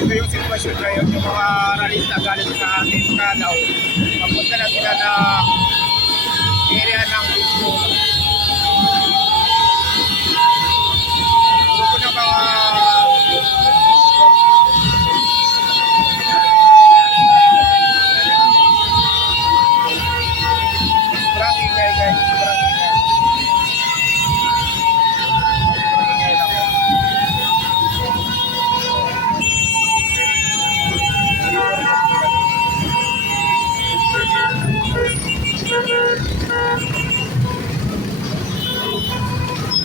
Ito yung sitwasyon ngayon, yung mga ralista galing sa ating Kalaw. Papunta na sila na area ng Bicol. Grupo ng mga sobrang ingay guys, sobrang ingay. Sobrang ingay lang.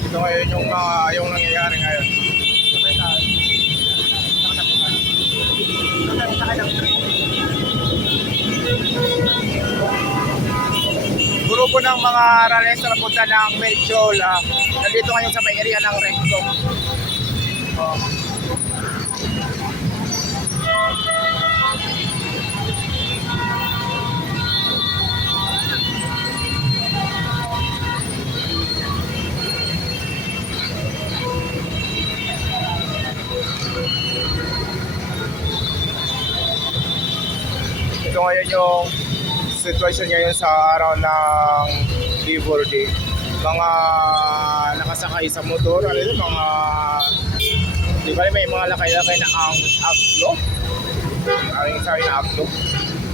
Ito ngayon yung nangyayari ngayon. Grupo ng mga ralesta na punta ng Medjola. Nandito ngayon sa may area ng Recto. Oh. Ito ngayon yung sitwasyon ngayon sa araw ng Labor Day. Mga nakasakay sa motor, ano yun, mga di ba may mga lakay-lakay na ang aklo. Ang sabi na aklo.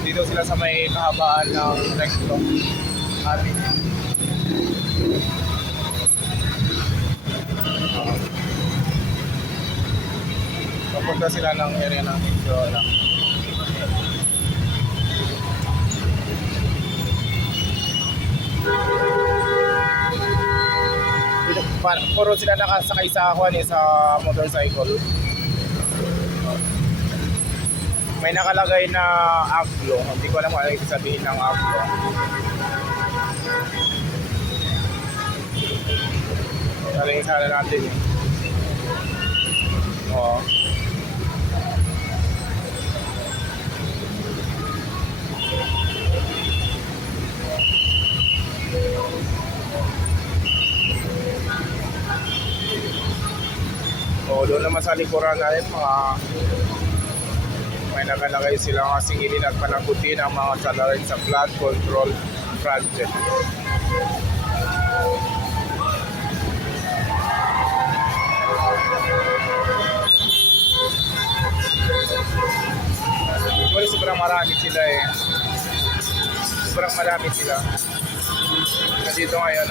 Dito sila sa may kahabaan ng Recto. Papunta sila ng area ng Medjola. Puro sila nakasakay sa sa motorcycle. May nakalagay na aklo. Hindi ko alam kung ano ibig sabihin ng aklo. Talingin sana natin eh. Oo. O doon naman sa likuran natin may nakalagay silang singilin at panagutin ang mga salarin sa flood control project. Actually sobrang marami sila eh. Sobrang marami sila. Nandito ngayon